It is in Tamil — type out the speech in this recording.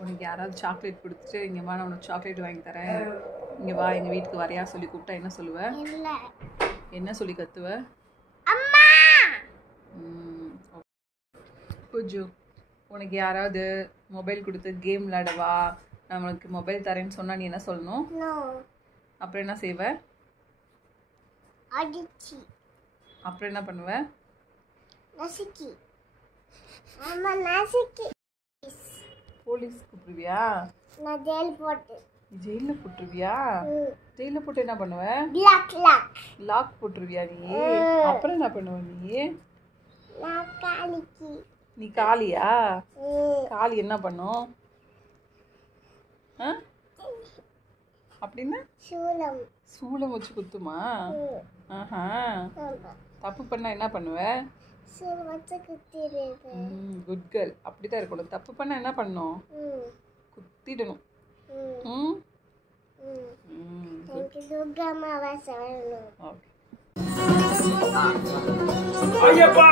உனக்கு யாராவது சாக்லேட் கொடுத்துட்டு இங்கே வா நான் உனக்கு சாக்லேட் வாங்கி தரேன், இங்கே வா எங்கள் வீட்டுக்கு வரையா சொல்லி கூப்பிட்டா என்ன சொல்லுவ? என்ன சொல்லி கத்துவ? புஜு, உனக்கு யாராவது மொபைல் கொடுத்து கேம் விளையாடவா நான் உனக்கு மொபைல் தரேன்னு சொன்னா நீ என்ன சொல்லணும்? அப்புறம் என்ன செய்வ? அப்புறம் என்ன பண்ணுவ? போலீஸ் கூப்பிடுவியா? ஜெயில போட்டுருவியா? ஜெயில போட்டு என்ன பண்ணுவ? லாக் போட்டுருவியா நீ? அப்புறம் என்ன பண்ணுவ நீ? நீ காளியா? காளி என்ன பண்ணும்? அப்படின்னா சூளம் வச்சு குத்துமா? ஆஹா, தப்பு பண்ணா என்ன பண்ணுவ? குட் கேர்ள், அப்படிதான் இருக்கணும். தப்பு பண்ணா என்ன பண்ணணும்? குத்திடணும். ஐயப்பா